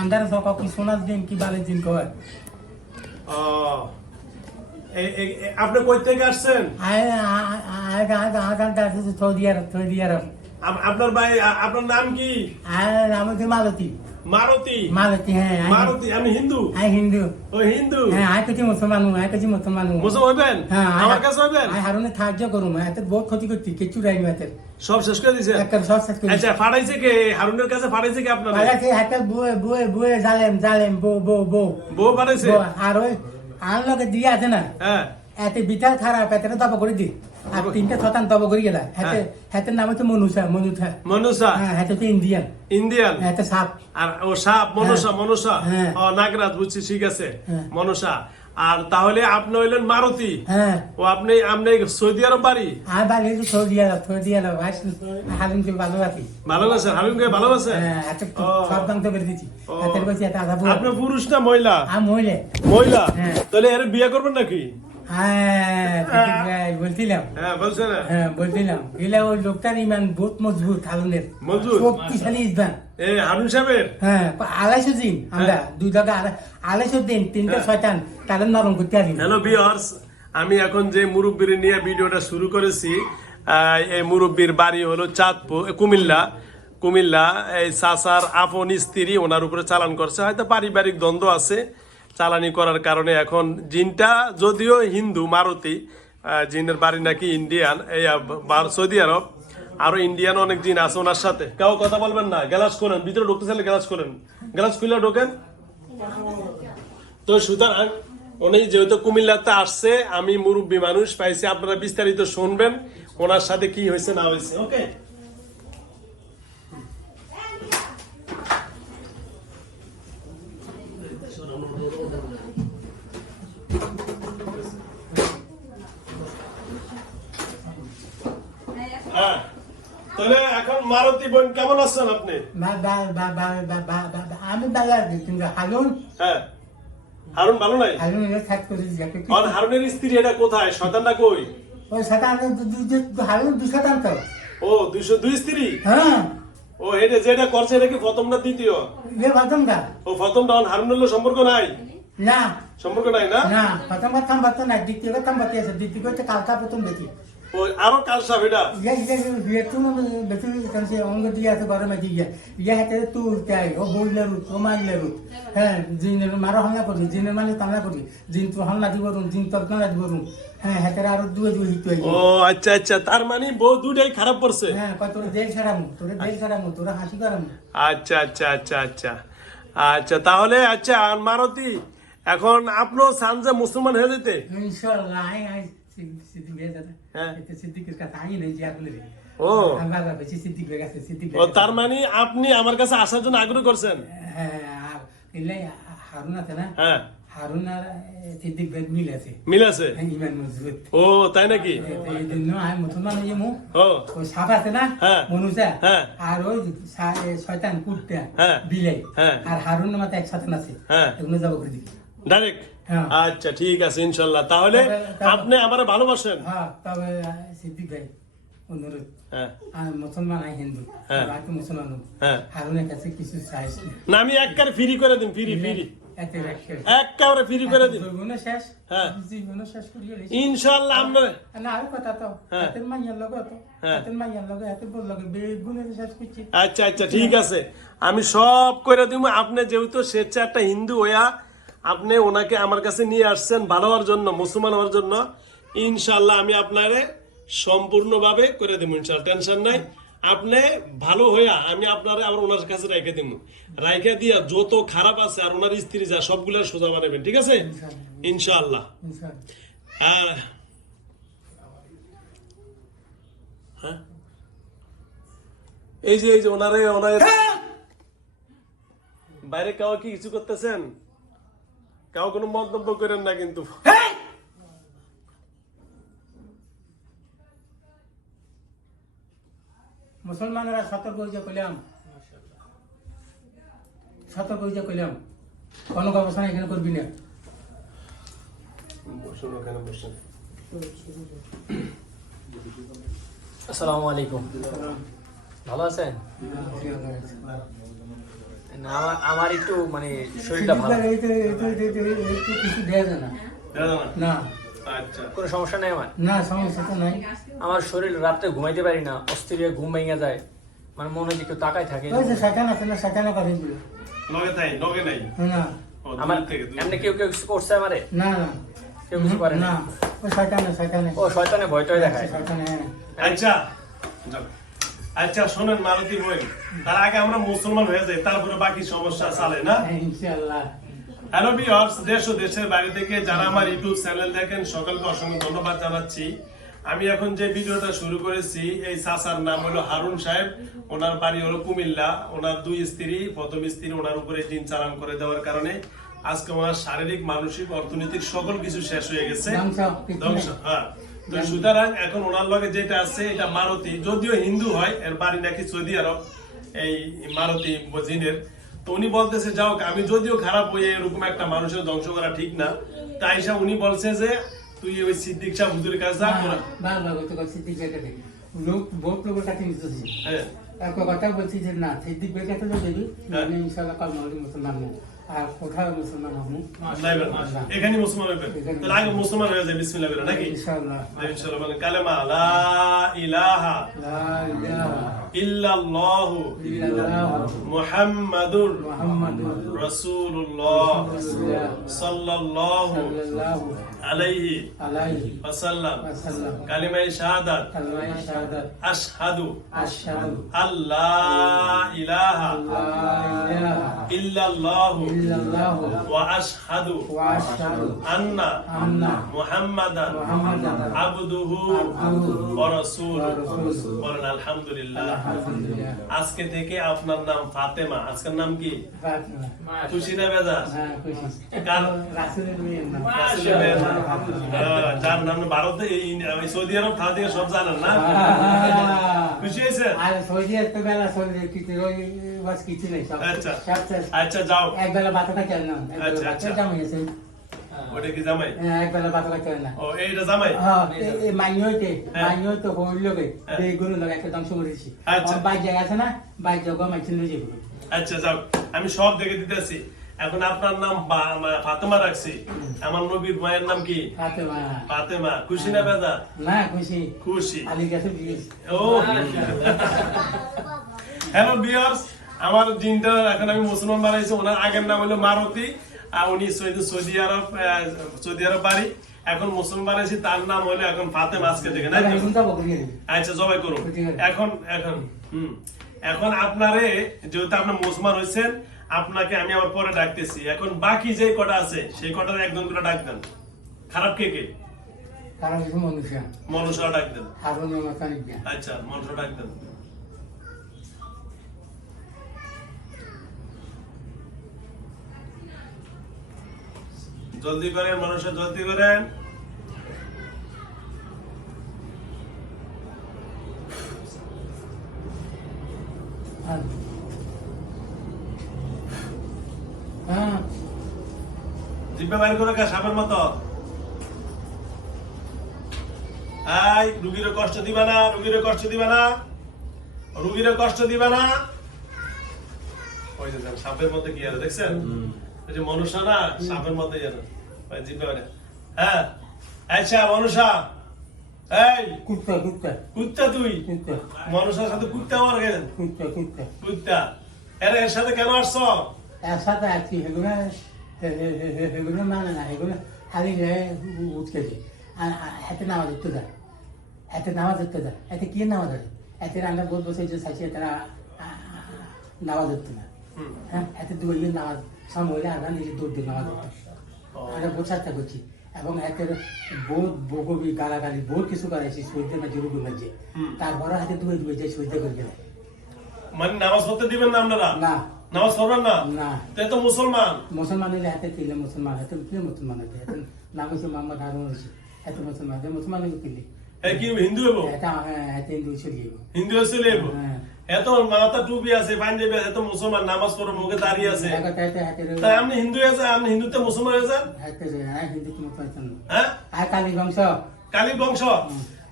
Under সকাল কি সোনার দিন কি বালের দিন কয় আপনি কই থেকে আসছেন আপনার ভাই আপনার নাম কি আমার নাম হচ্ছে মালতী মারুতি। মালতী হ্যাঁ মারুতি আমি হিন্দু। আয় হিন্দু। ও হিন্দু। হ্যাঁ আয় কিছু মুসলমান হু, আয় কিছু মুসলমান হু। মুসলমান হইবেন? হ্যাঁ আমার কাছে হইবেন? আয় হারুনে সাহায্য করুম এত বহুত ক্ষতি করছি কিছু রাইনি হাতে সব শেষ করে দিয়েছেন একটা সব শেষ করি আচ্ছা ফাটাইছে কে? হারুনের কাছে ফাটাইছে কে আপনার? পালাছে হাতে বুয়ে বুয়ে বুয়ে জালেম জালেম বো বো বো বো, আর ওই আর লোকে দিয়ে আছে না? হ্যাঁ। এত বিশাল খারাপ এত দবা করে দি। আর তিনটা ছতান তব গেলা। হ্যাঁ। নাম হচ্ছে মনুষা মনুষা। মনুষা? হ্যাঁ ইন্ডিয়ান। ইন্ডিয়ান? হ্যাঁ, সাপ। আর ও সাপ হ্যাঁ। মনুষা মনুষা? ও নাগরাজ বুঝছি ঠিক আছে। মনুষা। আর তাহলে আপনি হইলেন মারুতি? ও আপনি আপনি সৌদি আরব বাড়ি? হ্যাঁ বাড়ি Saudi Arab Saudi Arab. Halim কে ভালো আছি ভালো আছে হালিম কে ভালো আছে সব দাম তো বেরিয়েছি আপনি পুরুষ না মহিলা? হ্যাঁ মহিলা। মহিলা? তাহলে এর বিয়ে করবেন নাকি? হ্যাঁ বলছিলাম। হ্যাঁ বলছেন। হ্যাঁ বলছিলাম। এলে ওই লোকটার ইমান বহুত মজবুত হালুনের মজবুত? শক্তিশালী ইসবান এ হারুন সাহেবের? হ্যাঁ আড়াইশো দিন আমরা দুই টাকা আড়াইশো দিন তিনটা হ্যাঁ। ছয়টান তাদের নরম করতে পারি হ্যালো বিয়ার্স আমি এখন যে মুরব্বীর নিয়ে ভিডিওটা শুরু করেছি এই মুরব্বীর বাড়ি হলো চাঁদপুর কুমিল্লা। কুমিল্লা এই সাসার আপন স্ত্রী ওনার উপরে চালান করছে। হয়তো পারিবারিক দ্বন্দ্ব আছে চালানি করার কারণে এখন জিনটা যদিও হিন্দু, মারুতি জিনের বাড়ি নাকি ইন্ডিয়ান, এই সৌদি আরব, আরও ইন্ডিয়ান অনেক জিন আছে ওনার সাথে। কেউ কথা বলবেন না, গ্যালাস করেন, ভিতরে ঢুকতে চাইলে গ্যালাস করেন। গ্যালাস খুলে ঢোকেন? তো সুতরাং উনি যেহেতু কুমিল্লাতে আসছে, আমি মুরব্বী মানুষ পাইছি, আপনারা বিস্তারিত শুনবেন, ওনার সাথে কি হয়েছে না হয়েছে, ওকে? তাহলে এখন মারুতি বোন কেমন আছেন আপনি? আমি ভালো আছি কিন্তু হালুন হ্যাঁ। হারুন ভালো নাই? হারুন হারুনের স্ত্রী এটা কোথায়? শতানটা কই? ওই হারুন দুই শতান তো। ও দুইশো দুই স্ত্রী? হ্যাঁ। ও এটা যেটা করছে এটা কি প্রথম না দ্বিতীয় যে ও প্রথমটা অন হারুনের সম্পর্ক নাই? না। সম্পর্ক নাই না? না প্রথম প্রথম প্রথম না দ্বিতীয় প্রথম বাকি আছে দ্বিতীয় হচ্ছে কালকা প্রথম দেখি। ও আরও কাল সাপ এটা। ইয়ে ইয়ে ইয়ে তুমি বেশি কাছে অঙ্গ দিয়ে আছে গরমে দিয়ে ইয়ে হাতে তুল তাই ও বইলে রুত ও মারলে রুত হ্যাঁ জিনের মারো হামলা করি জিনের মানে তামলা করি জিন তো হামলা দিব রুম জিন তর্কনা দিব রুম। হ্যাঁ হাতের আরও দুয়ে দুয়ে হিত হয়ে ও আচ্ছা আচ্ছা তার মানে বউ দুটাই খারাপ পড়ছে হ্যাঁ কয় তোর দেশ ছাড়ামু তোর দেশ ছাড়ামু তোর হাসি করামু। আচ্ছা আচ্ছা আচ্ছা আচ্ছা। আচ্ছা তাহলে আচ্ছা আর মারতি এখন আপনিও চান যে মুসলমান হয়ে যেতে? ইনশাআল্লাহ সিদ্দিক যাবে হ্যাঁ। সিদ্দিকের কাছে আই নেই যে আপনি ও আমি বাবা সিদ্দিক গেছে সিদ্দিক ও তার মানে আপনি আমার কাছে আসার জন্য আগ্রহ করছেন হ্যাঁ আর হারুন আছে না হ্যাঁ হারুন আর সিদ্দিক ভাই মিল আছে মিল আছে ইমান মজবুত ও তাই নাকি এই জন্য আমি মুসলমান হয়ে মু ও ওই সাপ আছে না। মনুষা। আর ওই শয়তান কুটটা। বিলাই। আর হারুন মাথা এক আছে। এগুলো যাব করে দিবি ডাইরেক্ট। আচ্ছা ঠিক আছে ইনশাল্লাহ। তাহলে আপনি আমার ভালোবাসেন। হ্যাঁ তবে সিদ্দিক ভাই অনুরোধ। হ্যাঁ। মুসলমান আই হিন্দু। হ্যাঁ। মুসলমান হ্যাঁ। হারুনের কাছে কিছু চাইছ না। আমি একবারে ফ্রি করে দিন ফ্রি ফ্রি এতে রাখে ফ্রি করে দিন জীবনও শেষ। হ্যাঁ। জীবনও শেষ করিয়ে দিয়েছি। ইনশাল্লাহ না আর কথা তো। হ্যাঁ। হাতের মাইয়ার লগে তো। হ্যাঁ। হাতের মাইয়ার লগে হাতে বল লগে বেগুনের শেষ করছি। আচ্ছা আচ্ছা ঠিক আছে। আমি সব করে দিব। আপনি যেহেতু স্বেচ্ছা একটা হিন্দু হইয়া আপনি ওনাকে আমার কাছে নিয়ে আসছেন ভালো হওয়ার জন্য মুসলমান হওয়ার জন্য ইনশাল্লাহ আমি আপনারে সম্পূর্ণভাবে করে দিব ইনশাল্লাহ টেনশন নাই। আপনি ভালো হইয়া আমি আপনারে আবার ওনার কাছে রাইখে দিব রাইখে দিয়া যত খারাপ আছে আর ওনার স্ত্রী যা সবগুলো সোজা বানাবেন ঠিক আছে? ইনশাল্লাহ হ্যাঁ? এই যে এই যে ওনারে ওনারে বাইরে কাউ কি কিছু করতেছেন? কাউ কোনো মন্তব্য করেন না কিন্তু। মুসলমানেরা সতর্ক হয়ে কইলাম। সতর্ক হয়ে কইলাম কোনো গবেষণা এখানে করবি না। আসসালামু আলাইকুম। ভালো আছেন? না, আমার আমার একটু মানে শরীরটা ভালো। কিছু দেয়া যায় না। না? না। আচ্ছা। কোনো সমস্যা নেই আমার? না সমস্যা তো নাই। আমার শরীর রাত্রে ঘুমাইতে পারি না অস্থির হয়ে ঘুম ভেঙে যায়। মানে মনে হয় কেউ তাকাই থাকে। ওই যে সেখানে আছে না করে দিল। লগে তাই লগে নাই? না। আমার। এমনি কেউ কেউ কিছু করছে আমারে? না না। কেউ কিছু করে না? না ওই সেখানে সেখানে ও শয়তানে ভয়টাই দেখায়। সেখানে আচ্ছা যাও। আচ্ছা শোনেন মালতী বই তার আগে আমরা মুসলমান হয়ে যাই তারপরে বাকি সমস্যা চালে না? হ্যাঁ, ইনশাআল্লাহ। হ্যালো ভিউয়ার্স দেশ ও দেশের বাইরে থেকে যারা আমার ইউটিউব চ্যানেল দেখেন সকলকে অসংখ্য ধন্যবাদ জানাচ্ছি। আমি এখন যে ভিডিওটা শুরু করেছি এই চাচার নাম হলো হারুন সাহেব। ওনার বাড়ি হলো কুমিল্লা। ওনার দুই স্ত্রী প্রথম স্ত্রী ওনার উপরে দিন চালান করে দেওয়ার কারণে আজকে ওনার শারীরিক মানসিক অর্থনৈতিক সকল কিছু শেষ হয়ে গেছে। ধ্বংস, হ্যাঁ। সুতরাং এখন ওনার লগে যেটা আছে এটা মারুতি। যদিও হিন্দু হয় এর বাড়ি নাকি সৌদি আরব এই মারুতি জিনের তো উনি বলতেছে যাও আমি যদিও খারাপ হয়ে এরকম একটা মানুষের ধ্বংস করা ঠিক না। তাই উনি বলছে যে তুই ওই সিদ্দিক শাহ হুজুরের কাছে যা করা বারবার বলতে পারছি ঠিক জায়গাতে লোক বহুত লোকের কাছে নিতেছি হ্যাঁ। এক কথা বলছি যে না সিদ্দিক বের কাছে দেবি। হ্যাঁ। মানে ইনশাআল্লাহ কাল মুসলমান নেই আর মুসলমান হব? এখানে মুসলমান হইবেন তাহলে আগে মুসলমান। হয়ে যায় বিসমিল্লাহ বলে নাকি? ইনশাআল্লাহ। ইনশাআল্লাহ বলেন কালেমা লা ইলাহা লা ইলাহা ইল্লাল্লাহু মুহাম্মাদুর মুহাম্মাদুর রাসূলুল্লাহ রাসূলুল্লাহ। সাল্লাল্লাহু সাল্লাল্লাহু আলাইহি আলাইহি ওয়াসাল্লাম। ওয়াসাল্লাম। কালিমায়ে শাহাদাত। কালমায়ে শাহাদাত। আশহাদু। আশহাদু। আল্লাহ ইলাহা। ইল্লাল্লাহু। ইল্লাল্লাহু। ওয়া আশহাদু। ওয়া আশহাদু। আন্না। আন্না। মুহাম্মাদান। মুহাম্মাদান। আবদুহু। আবদুহু। ওয়া রাসূলুহু। বলেন আলহামদুলিল্লাহ। আজকে থেকে আপনার নাম ফাতেমা। আজকের নাম কি? ফাতিমা। খুশি না বেজা হ্যাঁ খুশি। কার- রাসূলের মেয়ের নাম। রাসূলের যার নাম ভারতে সৌদি আরব থাকে সব জানেন না? খুশি হয়েছে আর সৌদি বেলা সৌদি কিছু বাস কিছু নেই আচ্ছা। আচ্ছা যাও। এক বেলা বাতাটা চলে না। আচ্ছা, আচ্ছা। বাতাটা জামাই আছে। ওটা কি জামাই? হ্যাঁ, এক বেলা না। ও এইটা জামাই? হ্যাঁ। এই- হ্যাঁ। হইল একটা ধ্বংস করেছি আচ্ছা। বাইক জায়গা আছে না বাইক জায়গা মাইছিল যাব আচ্ছা যাও। আমি সব দেখে দিতেছি। এখন আপনার নাম ফাতেমা রাখছি। আমার নবীর মায়ের নাম কি? ফাতেমা। ফাতেমা। খুশি না বেজা? না খুশি। খুশি। আলি ও হ্যালো বিয়ার্স আমার জিনটা এখন আমি মুসলমান বানাইছি। ওনার আগের নাম হলো মারুতি আর উনি Saudi Saudi Arab Saudi Arab বাড়ি। এখন মুসলমান বানাইছি তার নাম হলো এখন ফাতেমা আজকে থেকে না? আচ্ছা জবাই করুন। এখন এখন হুম। এখন আপনারে যেহেতু আপনি মুসলমান হয়েছেন আপনাকে আমি আবার পরে ডাকতেছি। এখন বাকি যে কটা আছে সেই কটা একজন করে ডাক দেন। খারাপ কে কে? মনুষ্য ডাক দেন। আচ্ছা ডাক দেন। জলদি করেন মানুষ জলদি করেন। আর জিব্বে বাইর করে কা সাপের মতো। আই রুগীর কষ্ট দিবা না রুগীর কষ্ট দিবা না রুগীর কষ্ট দিবা না। ওই যে সাপের কি আছে দেখছেন? ওই যে মনুষ্য না সাপের যেন। ওই জিব্বে বাইরে। হ্যাঁ। আচ্ছা মনুষা এই। কুত্তা কুত্তা। কুত্তা তুই। মনুষার সাথে কুত্তা আমার গেছেন কুত্তা কুত্তা। কুত্তা। এর এর সাথে কেন আসছো? এর সাথে সেগুলো মানে না খালি উঠকেছে আর হাতে নামা ধরতে দেয় হাতে নামা ধরতে দেয় এতে কি নামা ধরে? এতে আমরা বোধ বসে যে চাইছি তারা নামা ধরতো না। হ্যাঁ এতে দুই নামা সামনে হইলে আমরা নিজে দৌড় দিয়ে নামা ধরতো ও। আমরা বোঝাতে করছি। এবং একের বহুত বগবি গালাগালি বহুত কিছু করাইছি সৈদ্য না জরুরি হুম। তারপরে হাতে দুয়ে দুয়ে যে সৈদ্য করে গেলে মানে নামাজ পড়তে দিবেন না আপনারা? না। নামাজ পড়বেন না। না। তাই তো মুসলমান। মুসলমান হলে হাতে তিলে মুসলমান হাতে মুসলমান হতে হচ্ছে হাতে মুসলমান হাতে মুসলমান তিলে কি হিন্দু এটা হ্যাঁ হিন্দু চলে হিন্দু হ্যাঁ। এত মাথা টুপি আছে পাঞ্জাবি আছে এত মুসলমান নামাজ পড়ো মুখে দাঁড়িয়ে আছে। তাই আপনি হিন্দু যান আপনি হিন্দুতে মুসলমান হয়ে যান? হ্যাঁ তো হ্যাঁ? কালী বংশ? কালী বংশ?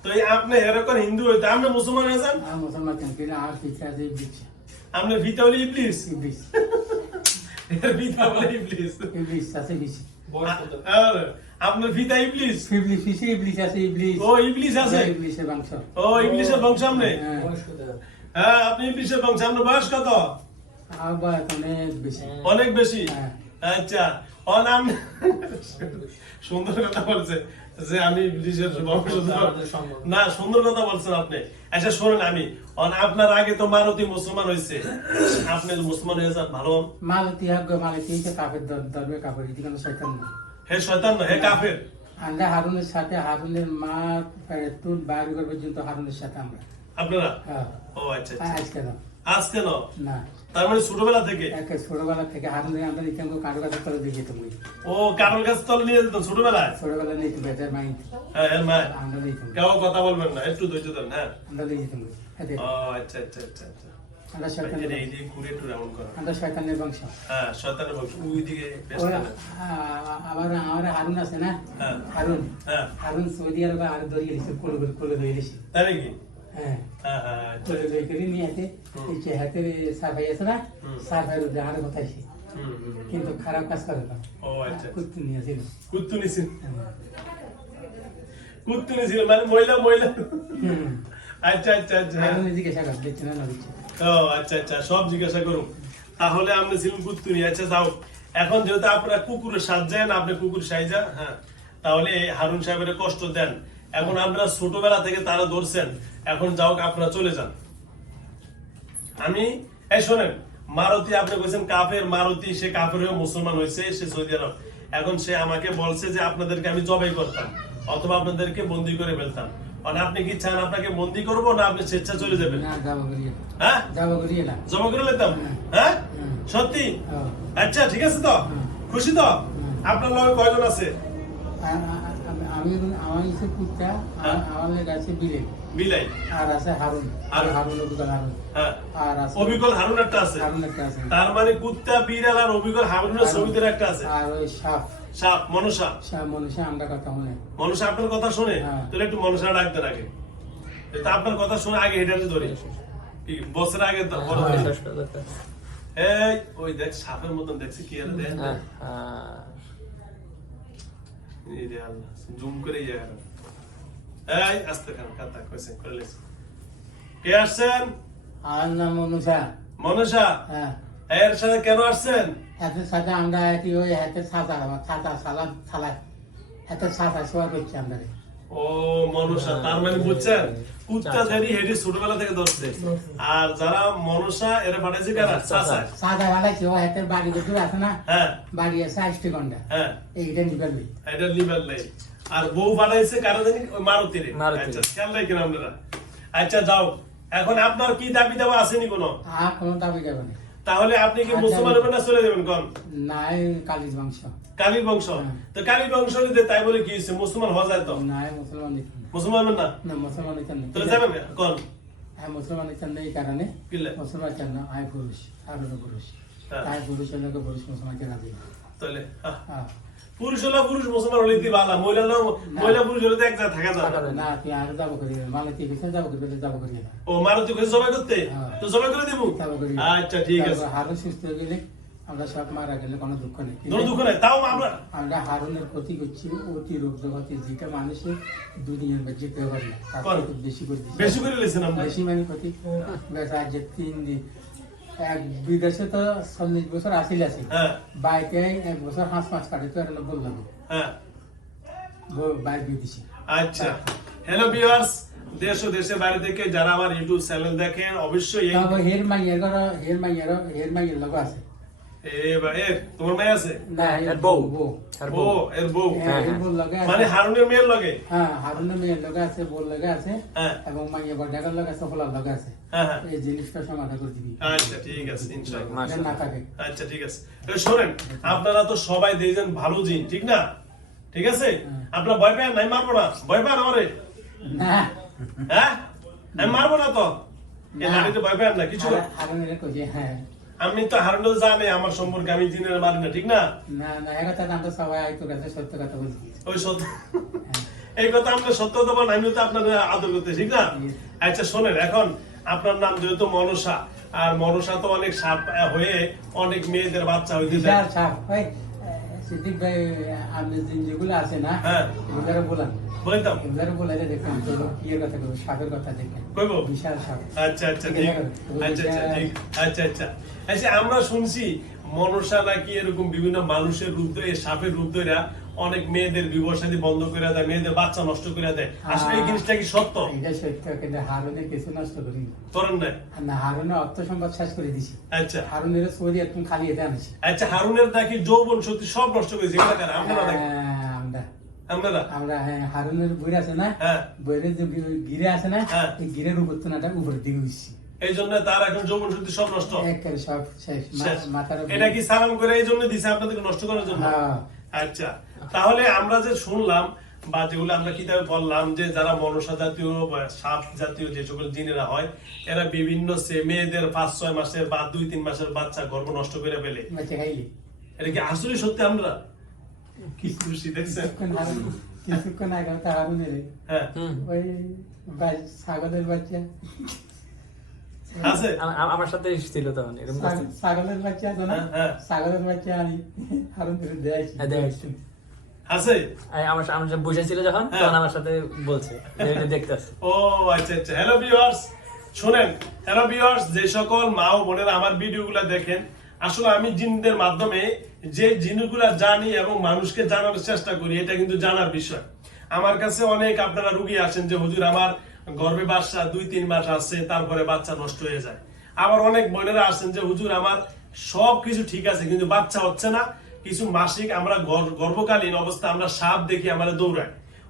তো আপনি এরকম হিন্দু হইতে আপনি মুসলমান হয়ে যান? মুসলমান আর শিক্ষা দিয়ে দিচ্ছে আপনি ভিতে হলে ইবলিস। ইবলিস। আছে বেশি আপনার পিতা ইবলিস। ইবলিশ বেশি ইবলিশ আছে ইবলিশ ও ইবলিস আছে। ইবলিশের বংশ। হ্যাঁ। ও ইবলিসের বংশ আপনি হ্যাঁ। হ্যাঁ আপনি ইবলিসের বংশ আপনার বয়স কত? অনেক বেশি। অনেক বেশি? হ্যাঁ। আচ্ছা। ও নাম সুন্দর কথা বলছে। যে আমি না সুন্দর কথা বলছেন আপনি। আচ্ছা শোনেন আমি। আপনার আগে তো মারুতি মুসলমান হয়েছে আপনি মুসলমান হয়ে যান ভালো। মালতি হাগ্য হচ্ছে কাপের ধর্মে কাপড় এটি কোনো শয়তান না। হে শয়তান না হে কাফের। আমরা হারুনের সাথে হারুনের মা তুল বাইরে করবে পর্যন্ত হারুনের সাথে আমরা। আপনারা? হ্যাঁ। ও আচ্ছা আচ্ছা। আজ কেন আজ কেন না। তার মানে ছোটবেলা থেকে? ছোটবেলা থেকে হারুনের আমরা নিতাম কারও কাছে করে দিয়ে যেতাম ও কারোর কাছে তলে নিয়ে যেত ছোটবেলায়? ছোটবেলা নিতাম বেজার মাইন্ড হ্যাঁ এর আমরা নিতাম কেউ কথা বলবেন না একটু ধৈর্য ধরেন হ্যাঁ। আমরা নিয়ে যেতাম ও আচ্ছা আচ্ছা আচ্ছা আচ্ছা। আমরা শয়তানের এই দিকে ঘুরে একটু এমন করো। আমরা শয়তানের বংশ। হ্যাঁ শয়তানের বংশ। ওই দিকে আবার আমার হারুন আছে না? হ্যাঁ। হারুন। হ্যাঁ। হারুন সৌদি আরবে আর দিয়েছে কোলে কোলে ধরে দিয়েছে তাই নাকি? না। কিন্তু খারাপ কাজ করে না। আচ্ছা। কুত্তু নিয়ে আসিল কুত্তু নিছিল কুত্তু নিছিল মানে মহিলা মহিলা। আচ্ছা আচ্ছা আচ্ছা। জিজ্ঞাসা না না ও আচ্ছা আচ্ছা সব জিজ্ঞাসা করুন। তাহলে আপনি ছিলেন কুত্তুনি আচ্ছা যাও। এখন যেহেতু আপনারা কুকুরের সাজান আপনি কুকুর সাইজা হ্যাঁ তাহলে হারুন সাহেবের কষ্ট দেন। এখন আপনারা ছোটবেলা থেকে তারা ধরছেন এখন যাও আপনারা চলে যান। আমি এই শোনেন মারুতি আপনি বলছেন কাফের মারুতি সে কাফের হয়ে মুসলমান হয়েছে সে সৌদি আরব। এখন সে আমাকে বলছে যে আপনাদেরকে আমি জবাই করতাম অথবা আপনাদেরকে বন্দি করে ফেলতাম। আপনি কি চান আপনাকে বন্দি করব না আপনি স্বেচ্ছা চলে যাবেন? হ্যাঁ? জমা করে নিতাম? হ্যাঁ। সত্যি? হ্যাঁ। আচ্ছা ঠিক আছে তো? খুশি তো? আপনার লগে কয়জন আছে? আমি আমার কুত্তা হ্যাঁ। আর আমার লেগে আছে বিলাই? আর আছে হারুন। আর হারুন। অভিজ্ঞান হারুন। হ্যাঁ। আর আছে অবিকল হারুন একটা আছে। হারুন একটা আছে। তার মানে কুত্তা বিড়াল আর অবিকল হারুনের ছবিতে একটা আছে। আর ওই সাপ। সাপ মনসা। সাপ মনুষ্য আমরা কথা মনে। মনসা আপনার কথা শুনে? হ্যাঁ। তাহলে একটু মনসা ডাকতেন আগে। তা আপনার কথা শুনে আগে হেঁটে ধরি। কি বছর আগে তো বড় হ্যাঁ। এই ওই দেখ সাপের মতন দেখছি কি আর দেখ হ্যাঁ, এই রে আল্লাহ জুম করে ইয়ে এই আস্তে খান কথা কইছেন করে কে আসছেন? আর নাম মনুষা। মনসা হ্যাঁ। এর সাথে কেন আসছেন? হাতের সাথে আমরা কি ওই হাতে সাজা আমার সাজা সালাদ ছালা হাতে ছাতা শোয়া করছি আমরা ও মনসা তার মানে বুঝছেন? কুত্তা দেরি হেডি ছোটবেলা থেকে ধরছে। আর যারা মনসা এরা পাঠাইছে কারা? চাচা। সাদা হাতের বাড়ি আছে না হ্যাঁ। বাড়ি আছে আইসটি ঘণ্টা হ্যাঁ। এইটা নিবেন এটা নাই আর বউ পাঠাইছে কারা জানি? মারুতি। আচ্ছা খেয়াল রাখেন আপনারা। আচ্ছা যাও। এখন আপনার কি দাবি দাবা আসেনি কোনো? আর কোনো দাবি যাবে না। তাহলে আপনি কি আচ্ছা, মুসলমান হবেন না চলে যাবেন কোন? নাই কালিজ মাংস। কালীর বংশ। হ্যাঁ। তো কালীর বংশ নিতে তাই বলে কি হয়েছে মুসলমান হওয়া যায় তো? নাই মুসলমান না। মুসলমান না? না মুসলমান নিতেন না তাহলে যাবেন কোন? হ্যাঁ মুসলমান নিতেন না এই কারণে। মুসলমান কেন? না আয় পুরুষ আর পুরুষ। হ্যাঁ। আয় পুরুষ হলে পুরুষ মুসলমানকে রাজি না। তাহলে হ্যাঁ। পুরুষ হলো পুরুষ মুসলমান হলে কি ভালো মহিলা হলো মহিলা পুরুষ হলে তো এক জায়গায় থাকা যাবে। না। না তুই আর যাব করি মানে তুই পিছনে যাব করি যাব করি না। ও মারুতি করে জবাই করতে। তো জবাই করে দিব? আচ্ছা ঠিক আছে। হারুন সুস্থ গেলে আমরা সব মারা গেলে কোনো দুঃখ নেই। কোনো দুঃখ নাই তাও আমরা আমরা হারুনের ক্ষতি করছি অতি রোগ জগতে যেটা মানুষের দুনিয়ার মধ্যে পারে না তার বেশি করে দিচ্ছে। বেশি করে লেছেন আমরা। বেশি মানে ক্ষতি? বেশ যে তিন দিন। এক বিদেশে তো চল্লিশ বছর আসিল আছে। হ্যাঁ। বাইকে এক বছর হাঁস মাছ কাটে তো এরকম বললাম। হ্যাঁ। বাইক দিয়ে দিছি আচ্ছা। হ্যালো ভিউয়ার্স দেশ ও দেশের বাইরে থেকে যারা আমার ইউটিউব চ্যানেল দেখেন অবশ্যই হের মাইয়ের হের মাইয়ের হের মাইয়ের লোক আছে। তোমার মেয়ে আছে? না এর বউ। বউ এর বউ। হ্যাঁ এর মানে হারুনের মেয়ের লগে? হ্যাঁ হারুনের মেয়ের লগে আছে বউর লগে আছে। হ্যাঁ। এবং মাইয়ের বড় লগে আছে ফলার লগে আছে। হ্যাঁ এই জিনিসটা সমাধান করে দিবি। আচ্ছা ঠিক আছে ইনশাআল্লাহ না আচ্ছা ঠিক আছে। তো আপনারা তো সবাই দেখছেন ভালো জিন ঠিক না? ঠিক আছে। আপনারা ভয় পেন নাই মারবো না। ভয় পান আমারে? না। হ্যাঁ? আমি মারবো না তো? এই। ভয় পেন না কিছু হারুনের কইছে হ্যাঁ। আমি তো হারানো জানে আমার সম্পর্কে আমি জিনের মারি না ঠিক না? না না এই কথা আমরা সবাই আইতো কাছে সত্য কথা বলছি। ওই সত্য। এই কথা আমরা সত্য তো বলেন আমিও তো আপনাদের আদর করতে ঠিক না? আচ্ছা শোনেন এখন আপনার নাম যেহেতু মনসা আর মনসা তো অনেক সাপ হয়ে অনেক মেয়েদের বাচ্চা হইতে যায় সাপ সিদ্দিক ভাই আপনি যেগুলো আছে না হ্যাঁ। বলেন। বলতাম ওগুলারে বলে দেখেন তো ইয়ের কথা কইব সাপের কথা দেখেন। কইব? বিশাল সাপ। আচ্ছা আচ্ছা ঠিক। আচ্ছা আচ্ছা ঠিক। আচ্ছা আচ্ছা। আচ্ছা আমরা শুনছি মনসা নাকি এরকম বিভিন্ন মানুষের রূপ ধরে সাপের রূপ ধরে অনেক মেয়েদের বিবসাদি বন্ধ করে দেয় মেয়েদের বাচ্চা নষ্ট করে দেয়। আসলে এই জিনিসটা কি সত্য? এটা সত্য কিন্তু হারুনের কিছু নষ্ট করি নাই? আর না হারুনের অর্থ সম্পদ শেষ করে দিছি। আচ্ছা। হারুনের সৌদি একদম খালি এটা আনিছি। আচ্ছা হারুনের নাকি যৌবন শক্তি সব নষ্ট করেছে আপনারা নাকি হ্যাঁ, আমরা। আপনারা আমরা হ্যাঁ, হারুনের বই আছে না? হ্যাঁ। বইয়ের যে গিরে আছে না? হ্যাঁ। এই গিরের উপর তো নাটা উপরের দিকে উঠছি। এই জন্য তার এখন যৌবন শক্তি সব নষ্ট। এটা কি সালাম করে এই জন্য দিছে আপনাদেরকে নষ্ট করার জন্য? হ্যাঁ। আচ্ছা। তাহলে আমরা যে শুনলাম বা যেগুলো আমরা কিতাবে বললাম যে যারা মনসা জাতীয় বা সাপ জাতীয় যে সকল জিনেরা হয় এরা বিভিন্ন সে- মেয়েদের পাঁচ ছয় মাসের বা দুই তিন মাসের বাচ্চা গর্ভ নষ্ট করে ফেলে। এটা কি আসলে সত্যি আমরা? কি খুশি দেখছেন? কিছুক্ষণ আগে হ্যাঁ। ওই ছাগলের বাচ্চা। আছে? আমার সাথে ছিল তখন এরকম ছাগলের বাচ্চা আছে না? হ্যাঁ, হ্যাঁ। ছাগলের বাচ্চা দেয়াইছি। হ্যাঁ, দেয়াইছি। আছে? আমার আমার সাথে বসেছিল যখন হ্যাঁ। তখন আমার সাথে বলছে যে এটা দেখতেছে ও আচ্ছা আচ্ছা। হ্যালো ভিউয়ার্স শুনেন হ্যালো ভিউয়ার্স যে সকল মা ও বোনেরা আমার ভিডিওগুলো দেখেন আসলে আমি জিনদের মাধ্যমে যে জিনিসগুলা জানি এবং মানুষকে জানার চেষ্টা করি এটা কিন্তু জানার বিষয়। আমার কাছে অনেক আপনারা রুগী আসেন যে হুজুর আমার গর্ভে বাচ্চা দুই তিন মাস আসছে তারপরে বাচ্চা নষ্ট হয়ে যায়। আবার অনেক বোনেরা আসেন যে হুজুর আমার সব কিছু ঠিক আছে কিন্তু বাচ্চা হচ্ছে না। কিছু মাসিক আমরা গর্ভকালীন অবস্থা আমরা সাপ দেখি আমরা দৌড়াই।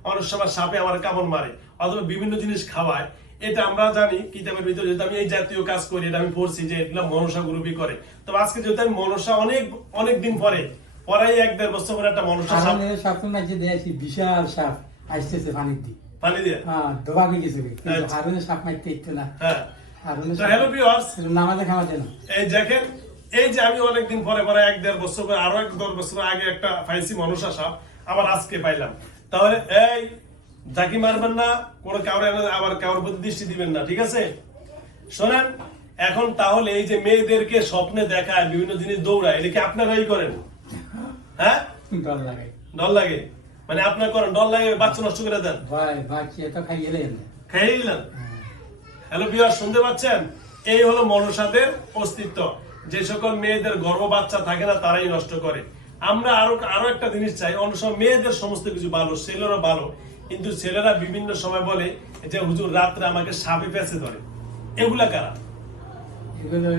অনেক সময় সাপে আমার কামড় মারে অথবা বিভিন্ন জিনিস খাওয়ায়। এটা আমরা জানি কিতাবের ভিতরে যেহেতু আমি এই জাতীয় কাজ করি এটা আমি পড়ছি যে এগুলো মনসা গ্রুপই করে। তবে আজকে যেহেতু আমি মনসা অনেক অনেক দিন পরে পরে এক দেড় বছর পরে একটা মনসা সাপ। মাঝে দেয়াইছি বিশাল সাপ আসতেছে পানির দিক। পানি দিয়ে? হ্যাঁ ডোবা হয়ে গেছে আচ্ছা। হারুনের সাপ মারতে ইচ্ছে না। হ্যাঁ। হারুনের তো নামাজে খাওয়াতে না। এই দেখেন এই যে আমি অনেকদিন পরে পরে এক দেড় বছর পরে আরও এক দেড় বছর আগে একটা পাইছি মনসা সাপ আবার আজকে পাইলাম। তাহলে এই জাকি মারবেন না কোনো কাউরে আবার কারোর প্রতি দৃষ্টি দিবেন না ঠিক আছে? শোনেন এখন তাহলে এই যে মেয়েদেরকে স্বপ্নে দেখায় বিভিন্ন জিনিস দৌড়ায় এটা কি আপনারাই করেন? হ্যাঁ? ডর লাগে। ডর লাগে? মানে আপনার করেন ডর লাগে বাচ্চা নষ্ট করে দেন? ভাই বাচ্চা তো খাই গেলেন খেয়ে দিলেন? হ্যালো বিয়ার শুনতে পাচ্ছেন? এই হলো মনসাদের অস্তিত্ব। যে সকল মেয়েদের গর্ভ বাচ্চা থাকে না তারাই নষ্ট করে। আমরা আরও আরও একটা জিনিস চাই অন্য সময় মেয়েদের সমস্ত কিছু ভালো ছেলেরা ভালো। কিন্তু ছেলেরা বিভিন্ন সময় বলে যে হুজুর রাত্রে আমাকে সাপে পেঁচে ধরে। এগুলা কারা? এগুলো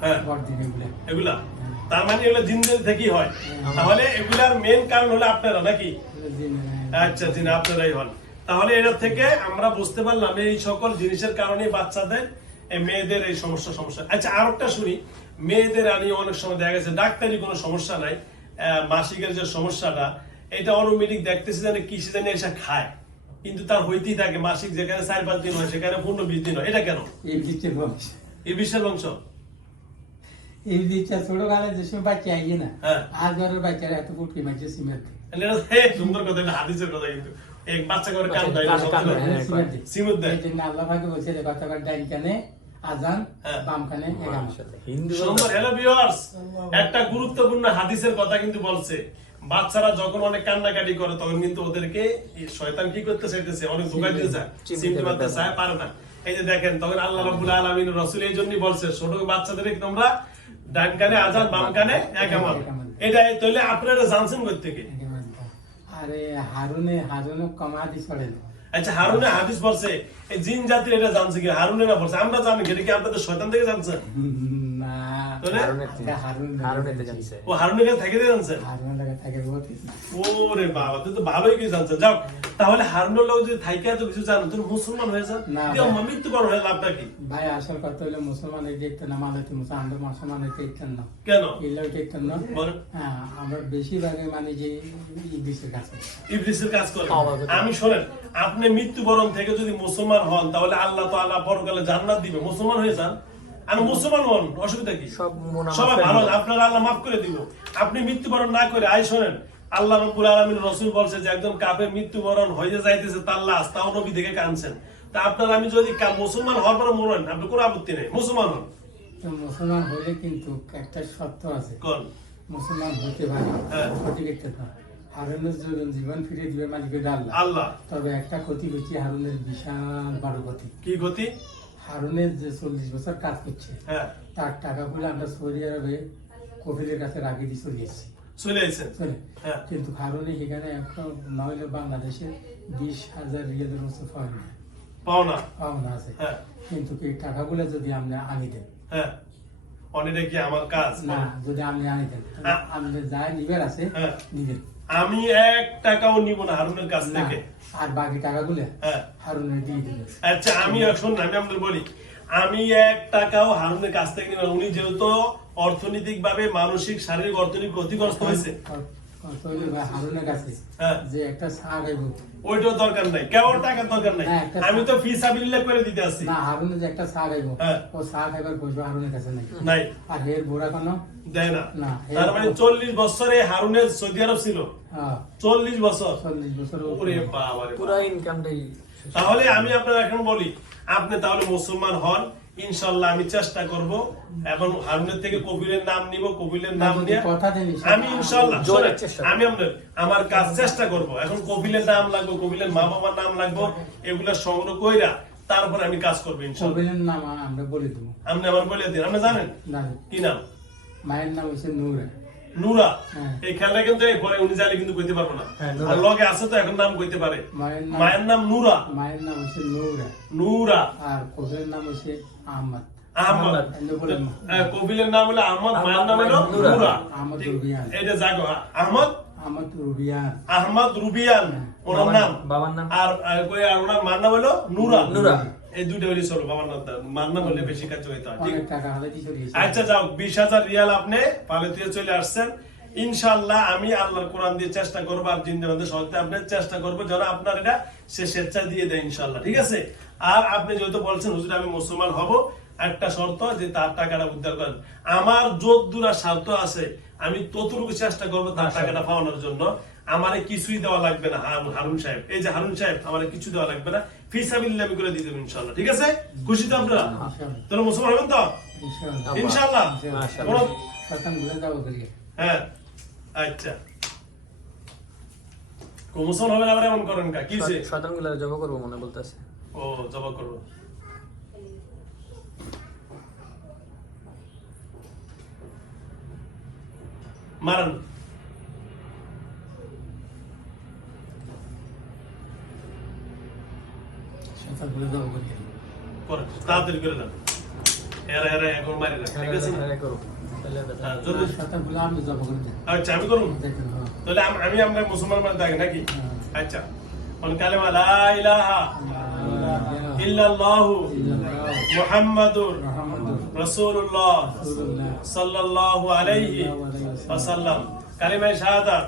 হ্যাঁ। এগুলো। এগুলা? তার মানে এগুলো জিনদের থেকেই হয়। তাহলে এগুলার মেন কারণ হলো আপনারা নাকি? আচ্ছা আপনারাই হন। তাহলে এটা থেকে আমরা বুঝতে পারলাম এই সকল জিনিসের কারণে বাচ্চাদের মেয়েদের এই সমস্যা সমস্যা। আচ্ছা আর একটা শুনি। মেয়েদের আনি অনেক সময় দেখা গেছে ডাক্তারি কোনো সমস্যা নাই মাসিকের যে সমস্যাটা এটা অটোমেটিক দেখতেছে জানে কিসে জানি এসে খায়। কিন্তু তার হইতেই থাকে মাসিক যেখানে চার পাঁচ দিন হয় সেখানে পনেরো বিশ দিন হয়। এটা কেন? এই বিশ্বের বংশ। এই দিচ্ছে ছোট কালে যে সময় বাচ্চা আইয়ে না হ্যাঁ। আজ বাচ্চারা এত ফুটকি মারছে সিমেন্ট। সুন্দর কথা এটা হাদিসের কথা কিন্তু। এক বাচ্চা করে কান দেয় হ্যাঁ। সিমেন্ট দেয়। আল্লাহ বলছে রে কথাবার ডাইন কানে আজান হ্যাঁ। বাম কানে একটা গুরুত্বপূর্ণ হাদিসের কথা কিন্তু বলছে। বাচ্চারা যখন অনেক কান্নাকাটি করে তখন কিন্তু ওদেরকে শয়তান কি করতে চাইতেছে? অনেক ধোকা দিতে চায়। চিমটি সিমটি মারতে চায় পারে না। এই যে দেখেন তখন আল্লাহ রাব্বুল আলামিন রাসূল এই জন্যই বলছে ছোট বাচ্চাদের তোমরা ডান কানে আজান বাম কানে একামাল এটা তাহলে আপনারা জানছেন কই থেকে? আরে হারুনে হারুনে কমা দি ছড়ে না। আচ্ছা হারুনে হাদিস পড়ছে জিন জাতির এটা জানছে কি হারুনে না পড়ছে আমরা জানি? এটা কি আপনাদের শয়তান থেকে জানছে না তাহলে? হারুনের থেকে- এটা হারুন হারুনেতে জানছে। ও হারুনের কাছে থেকে দিয়ে জানছেন হারুন লাগে থাকে বহুত ওরে বাবা তুই তো ভালোই কিছু জানছে যাও তাহলে হারুনের লোক যদি থাইকে এত কিছু জানো তুমি মুসলমান হয়ে যান। মৃত্যুবরণ হয়ে লাভটা কি? ভাই আসল কথা হলো মুসলমানের দেখতেন না মানে তো মুসলমান দেখতেন না। কেন? দেখতেন না। হ্যাঁ আমরা বেশিরভাগই মানে যে ইংলিশের কাছে ইবলিসের কাজ করে। আমি শোনেন আপনি মৃত্যুবরণ থেকে যদি মুসলমান হন তাহলে আল্লাহ তো আল্লাহ পরকালে জান্নাত দিবে। মুসলমান হয়ে যান। আর মুসলমান হন অসুবিধা কি? সবাই ভালো আপনার আল্লাহ মাফ করে দিব। আপনি মৃত্যুবরণ না করে আই শোনেন আল্লাহ রব্বুল আলামিন রসুল বলছে যে একজন কাফের মৃত্যুবরণ হয়ে যাইতেছে তার লাশ তাও নবী থেকে কানছেন। তা আপনার আমি যদি মুসলমান হওয়ার পরে মরেন আপনি কোনো আপত্তি নেই মুসলমান হন। মুসলমান হলে কিন্তু একটা শর্ত আছে। কোন? মুসলমান হতে পারে হ্যাঁ। ক্ষতি হারুনের জীবন জীবন ফিরে দিবে মালিকের আল্লাহ আল্লাহ। তবে একটা ক্ষতি হচ্ছে হারুনের বিশাল বড় ক্ষতি। কি গতি হারুনের যে চল্লিশ বছর কাজ করছে হ্যাঁ। তার টাকাগুলো আমরা সৌদি আরবে কফিলের কাছে রাখি দিয়ে চলে এসেছি। চলে হ্যাঁ। কিন্তু হারুনে সেখানে একটা নইলে বাংলাদেশে বিশ হাজার রিয়ালের মতো পাওয়া পাওনা? পাওনা আছে। হ্যাঁ। কিন্তু এই টাকাগুলো যদি আপনি আনি দেন? হ্যাঁ। অনেকটা কি আমার কাজ না যদি আপনি আনি দেন আপনি যা নিবেন আছে হ্যাঁ। নিবেন। আমি এক টাকাও নিব না হারুনের কাছ থেকে। আর বাকি টাকাগুলো হ্যাঁ। হারুনের দিয়ে দিবেন আচ্ছা আমি এখন আমি আপনাদের বলি। আমি এক টাকাও হারুনের কাছ থেকে নিব। উনি যেহেতু অর্থনৈতিক ভাবে মানসিক শারীরিক অর্থনৈতিক ক্ষতিগ্রস্ত হয়েছে। তৈরি ভাই হারুনের কাছে। যে একটা ওইটাও দরকার নাই। কেমন টাকার দরকার নাই। আমি তো ফি সাবিল্লাহ করে দিতে আসছি। না হারুনে যে একটা চা খাইব। ও চা খাইবার পয়সা হারুনের কাছে নাই। নাই। আর হের বোরা কেন দেয় না। না, তার মানে চল্লিশ বছরে হারুনের সৌদি আরব ছিল। হ্যাঁ, চল্লিশ বছর। চল্লিশ বছর ওরে বাবা। রে ইনকামটাই তাহলে আমি আপনার এখন বলি আপনি তাহলে মুসলমান হন ইনশাল্লাহ আমি চেষ্টা করব এখন হারুনের থেকে কবিরের নাম নিব কবিরের নাম নিয়ে আমি ইনশাল্লাহ আমি আমার কাজ চেষ্টা করব। এখন কবিলের নাম লাগবে কবিলের মা বাবার নাম লাগবে এগুলা সংগ্রহ কইরা তারপর আমি কাজ করব ইনশাল্লাহ। কবিলের নাম আমরা বলে দেবো। আপনি আমার বলে দিন আপনি জানেন? না কি নাম? মায়ের নাম হচ্ছে নূরে। নুরা? হ্যাঁ। এই খেলা কিন্তু এই পরে উনি জানি কিন্তু কইতে পারব না। হ্যাঁ, আর লগে আছে তো এখন নাম কইতে পারে। মায়ের নাম নুরা। মায়ের নাম হচ্ছে নুরা। নুরা। আর কবিলের নাম হচ্ছে আহমদ কবিলের নাম হলো আহমদ মায়ের নাম হলো নুরা। আহমদ রুবিয়ান। এটা জাগো আহমদ আহমদ রুবিয়ান আহমদ রুবিয়ান ওনার নাম বাবার নাম? আর কই আর ওনার মার নাম হলো নুরা নুরা। এই দুইটা হলি চলো বাবার নাম তার। মার নাম হলে বেশি কাজ হইতো। আচ্ছা যাও বিশ হাজার রিয়াল আপনি পালিয়ে চলে আসছেন ইনশাল্লাহ আমি আল্লাহর কোরআন দিয়ে চেষ্টা করব আর জিন্দাবাদের সহজে আপনি চেষ্টা করব যেন আপনার এটা সে স্বেচ্ছা দিয়ে দেয় ইনশাল্লাহ ঠিক আছে? আর আপনি যেহেতু বলছেন হুজুর আমি মুসলমান হব একটা শর্ত যে তার টাকাটা উদ্ধার করেন। আমার যদ্দূর স্বার্থ আছে আমি ততটুকু চেষ্টা করব তার টাকাটা পাওয়ানোর জন্য। আমারে কিছুই দেওয়া লাগবে না হারুন- সাহেব। এই যে হারুন সাহেব আমারে কিছু দেওয়া লাগবে না। ফিসাবিল্লাহ করে দিয়ে দেবো ইনশাল্লাহ ঠিক আছে? খুশি তো আপনারা। তাহলে মুসলমান হবেন তো? ইনশাল্লাহ। হ্যাঁ। আচ্ছা। কমসন হবে আবার এমন করেন কা কিসে শয়তানগুলা জব করব মনে বলতেছে। ও জবা করব। মারান। তাড়াতাড়ি করে দেন। এরা এরা এখন মারি রাখ ঠিক আছে? করো আচ্ছা আমি করুন হ্যাঁ। তাহলে আমি আমরা মুসলমান মানে থাকি নাকি। আচ্ছা। কোন কালেমা? লা ইলাহা ইল্লাল্লাহু মুহাম্মাদুর মুহাম্মাদুর রাসূলুল্লাহ রাসূলুল্লাহ, সাল্লাল্লাহু আলাইহি ওয়াসাল্লাম। কালিমা শাহাদাত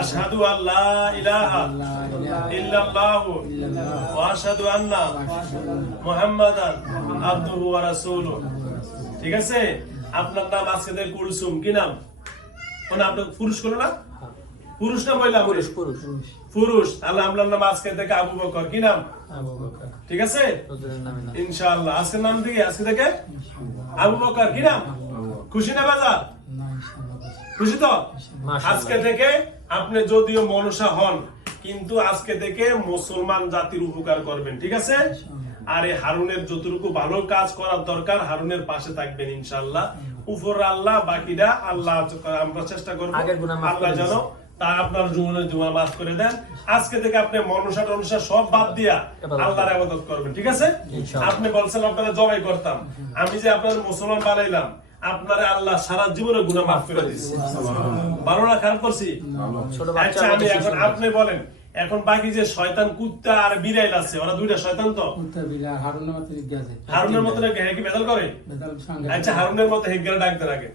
আশহাদু আল্লা ইলাহা ইল্লাল্লাহু ওয়া আশহাদু আন্না ওয়া আশহাদু আন্না মুহাম্মাদান আবদুহু ওয়া রাসূলুহু। ঠিক আছে? আপনার নাম আজকে থেকে কুলসুম কি নাম? কোন আপনার পুরুষ কোন না? হ্যাঁ। পুরুষ না মহিলা? পুরুষ পুরুষ পুরুষ। তাহলে আপনার নাম আজকে থেকে আবু বকর কি নাম? ঠিক আছে? ইনশাআল্লাহ। আজকের নাম থেকে আজকে থেকে আবু বকর কি নাম? খুশি না বাজার। খুশি তো? আজকে থেকে আপনি যদিও মনসা হন কিন্তু আজকে থেকে মুসলমান জাতির উপকার করবেন ঠিক আছে? আর এই হারুনের যতটুকু ভালো কাজ করার দরকার হারুনের পাশে থাকবেন ইনশাল্লাহ উপর আল্লাহ বাকিটা আল্লাহ আমরা চেষ্টা করব আল্লাহ যেন তা আপনার জীবনের জুমা মাফ করে দেন। আজকে থেকে আপনি মনসা টনসা সব বাদ দিয়া আল্লাহর আবাদত করবেন ঠিক আছে? আপনি বলছেন আপনারা জবাই করতাম। আমি যে আপনার মুসলমান বানাইলাম আপনারা আল্লাহ সারা জীবনের গুনাহ মাফ করে দিচ্ছে ভালো না খারাপ করছি? আচ্ছা আমি এখন আপনি বলেন এখন বাকি যে শয়তান কুত্তা আর বিড়াইল আছে ওরা দুইটা শয়তান তো? কুত্তা বিড়াল, হারুনের মতো লিখে আছে। হারুনের মতো নাকি হেকি বেদাল করে? আচ্ছা হারুনের মতো হেগেরা ডাকতে লাগে